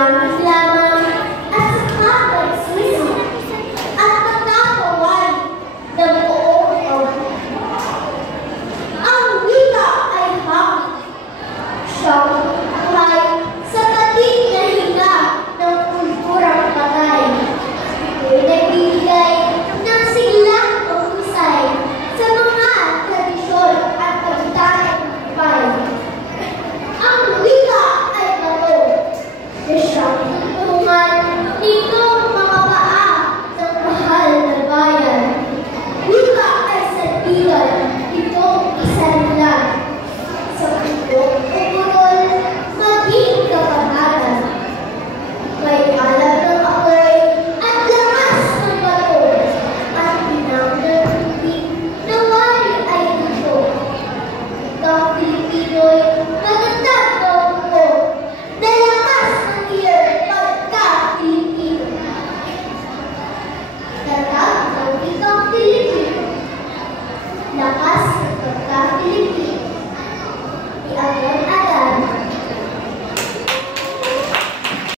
Salamat lamang at sa pagsisi at pagkakaway ng buong tao. Ang wika ay hangin. Siyang buhay sa tatik na hinga ng kulturang patay. Ito'y nagbibigay ng siglang uhusay sa mga tradisyon at pagtatagpay. Ang wika ay bato na siyang tungan nitong